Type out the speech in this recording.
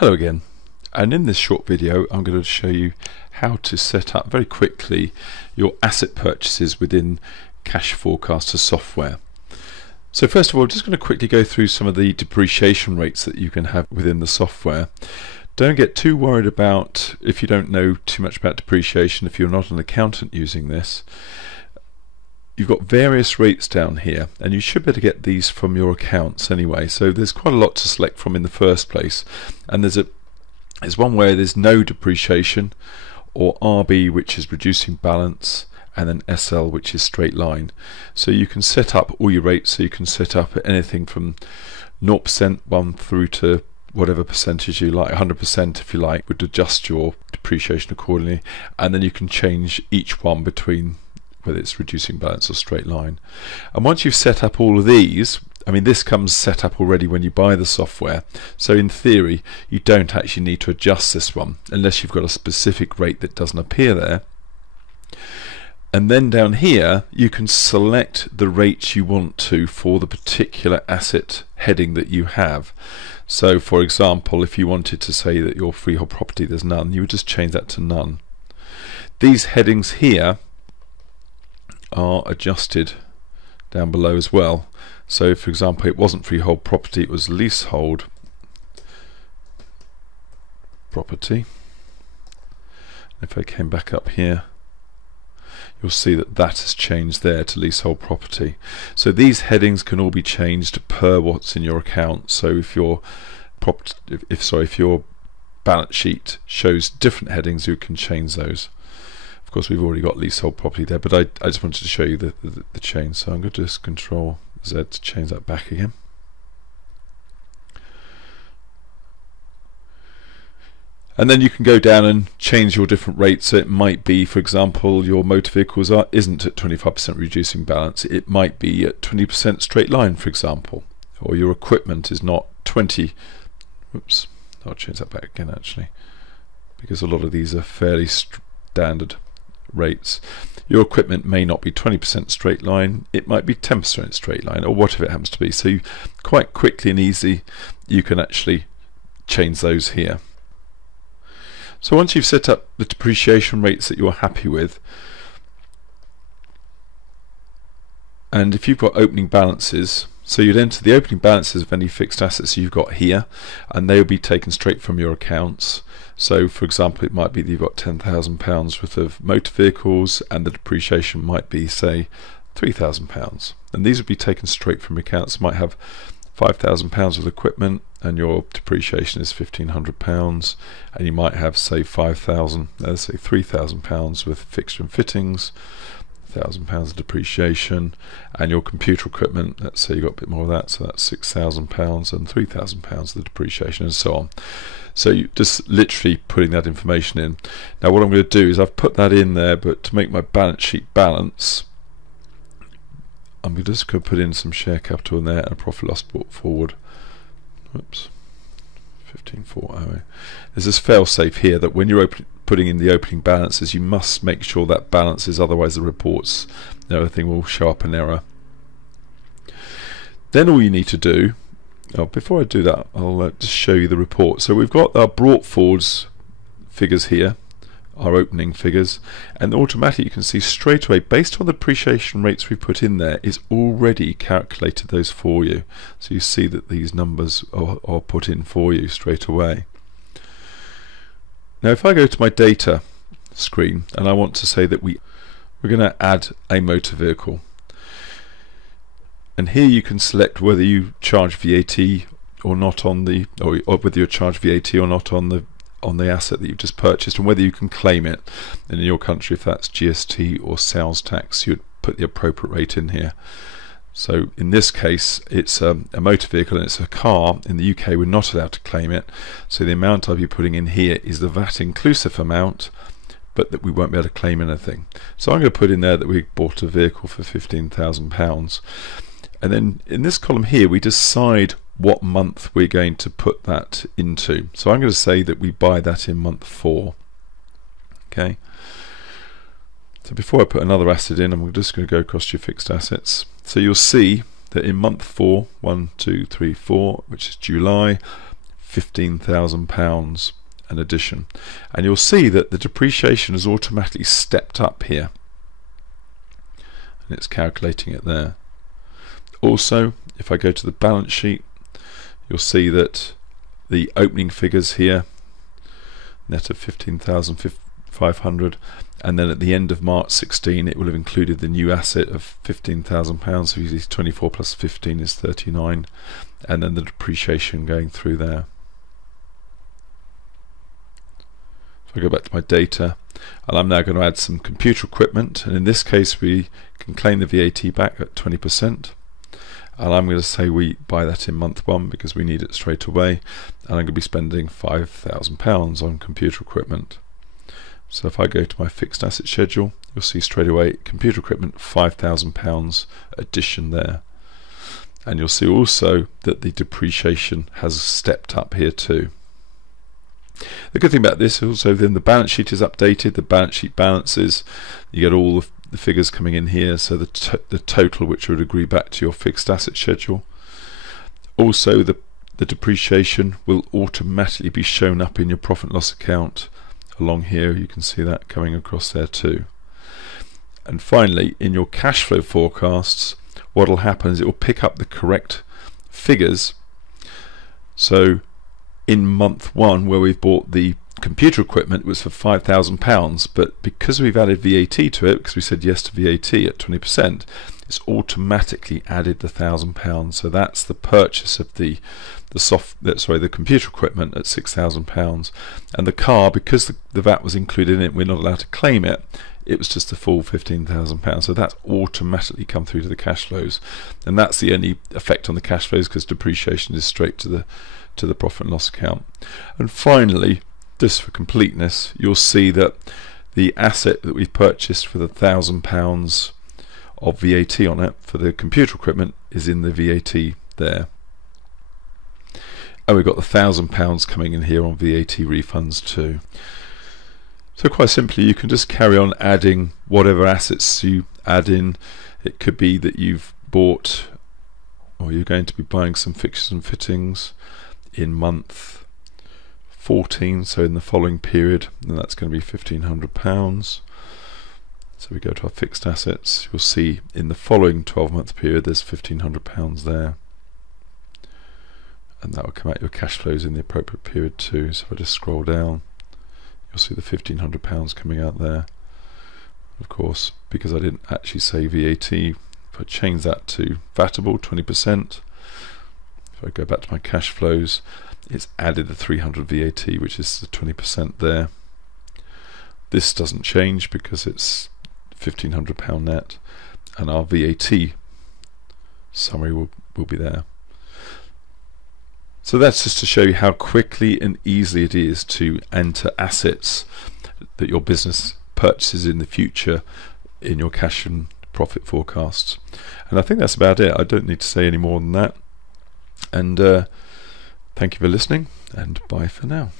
Hello again, and in this short video I'm going to show you how to set up very quickly your asset purchases within Cash Forecaster software. So first of all, just going to quickly go through some of the depreciation rates that you can have within the software. Don't get too worried about if you don't know too much about depreciation if you're not an accountant using this. You've got various rates down here, and you should be able to get these from your accounts anyway. So there's quite a lot to select from in the first place, and there's one where there's no depreciation, or RB, which is reducing balance, and then SL, which is straight line. So you can set up all your rates. So you can set up anything from 0% one through to whatever percentage you like, 100% if you like, would adjust your depreciation accordingly, and then you can change each one between whether it's reducing balance or straight line. And once you've set up all of these, I mean, this comes set up already when you buy the software, so in theory you don't actually need to adjust this one unless you've got a specific rate that doesn't appear there. And then down here you can select the rates you want to for the particular asset heading that you have. So for example, if you wanted to say that your freehold property there's none, you would just change that to none. These headings here are adjusted down below as well. So for example, it wasn't freehold property, it was leasehold property. If I came back up here, you'll see that that has changed there to leasehold property. So these headings can all be changed per what's in your account. So if your if your balance sheet shows different headings, you can change those. Of course, we've already got leasehold property there, but I just wanted to show you the change. So I'm going to just Control Z to change that back again. And then you can go down and change your different rates. So it might be, for example, your motor vehicles isn't at 25% reducing balance. It might be at 20% straight line, for example. Or your equipment is not 20. Whoops, I'll change that back again actually, because a lot of these are fairly standard rates. Your equipment may not be 20% straight line, it might be 10% straight line, or whatever it happens to be. So you, quite quickly and easy, you can actually change those here. So once you've set up the depreciation rates that you're happy with, and if you've got opening balances, so you'd enter the opening balances of any fixed assets you've got here, and they will be taken straight from your accounts. So for example, it might be that you've got £10,000 worth of motor vehicles and the depreciation might be, say, £3,000, and these would be taken straight from your accounts. You might have £5,000 of equipment and your depreciation is £1,500, and you might have, say, let's say £3,000 with fixture and fittings, £1,000 of depreciation, and your computer equipment, let's say you got a bit more of that, so that's £6,000 and £3,000 of the depreciation, and so on. So you just literally putting that information in. Now what I'm going to do is I've put that in there, but to make my balance sheet balance, I'm just going to put in some share capital in there and a profit loss brought forward. Whoops, 15,408. There's this fail safe here that when you're putting in the opening balances, you must make sure that balances, otherwise the reports and everything will show up an error. Then all you need to do, before I do that, I'll just show you the report. So we've got our brought forwards figures here, our opening figures, and automatically you can see straight away, based on the depreciation rates we put in there, it's already calculated those for you. So you see that these numbers are put in for you straight away. Now if I go to my data screen and I want to say that we're going to add a motor vehicle, and here you can select whether you charge VAT or not on the, or whether you charge VAT or not on the asset that you've just purchased, and whether you can claim it. And in your country, if that's GST or sales tax, you'd put the appropriate rate in here. So in this case, it's a motor vehicle and it's a car. In the UK, we're not allowed to claim it. So the amount I'll be putting in here is the VAT inclusive amount, but that we won't be able to claim anything. So I'm going to put in there that we bought a vehicle for £15,000. And then in this column here, we decide what month we're going to put that into. So I'm going to say that we buy that in month 4. Okay. So before I put another asset in, I'm just going to go across to your fixed assets. So you'll see that in month 4, 1, 2, 3, 4, which is July, £15,000 an addition, and you'll see that the depreciation has automatically stepped up here, and it's calculating it there. Also, if I go to the balance sheet, you'll see that the opening figures here, net of 15,500, and then at the end of March 16 it will have included the new asset of £15,000, so usually 24 plus 15 is 39, and then the depreciation going through there. So I go back to my data, and I'm now going to add some computer equipment, and in this case we can claim the VAT back at 20%, and I'm going to say we buy that in month 1 because we need it straight away, and I'm going to be spending £5,000 on computer equipment. So if I go to my fixed asset schedule, you'll see straight away computer equipment, £5,000 addition there, and you'll see also that the depreciation has stepped up here too. The good thing about this also, then the balance sheet is updated, the balance sheet balances, you get all the figures coming in here, so the total which would agree back to your fixed asset schedule. Also the depreciation will automatically be shown up in your profit and loss account along here, you can see that coming across there too. And finally, in your cash flow forecasts, what will happen is it will pick up the correct figures. So in month 1, where we've bought the computer equipment, was for £5,000, but because we've added VAT to it, because we said yes to VAT at 20%, it's automatically added the £1,000. So that's the purchase of the computer equipment at £6,000, and the car, because the VAT was included in it, we're not allowed to claim it. It was just the full £15,000, so that's automatically come through to the cash flows, and that's the only effect on the cash flows, because depreciation is straight to the profit and loss account. And finally, just for completeness, you'll see that the asset that we've purchased for the £1,000 of VAT on it for the computer equipment is in the VAT there, and we've got the £1,000 coming in here on VAT refunds too. So quite simply, you can just carry on adding whatever assets you add in. It could be that you've bought, or you're going to be buying some fixtures and fittings in month 14, so in the following period, and that's going to be £1,500. So we go to our fixed assets, you'll see in the following 12-month period there's £1,500 there, and that will come out your cash flows in the appropriate period too. So if I just scroll down, you'll see the £1,500 coming out there. Of course, because I didn't actually say VAT, if I change that to VATable 20%, if I go back to my cash flows, it's added the 300 VAT, which is the 20% there. This doesn't change because it's £1,500 net, and our VAT summary will be there. So that's just to show you how quickly and easily it is to enter assets that your business purchases in the future in your cash and profit forecasts. And I think that's about it. I don't need to say any more than that. And thank you for listening, and bye for now.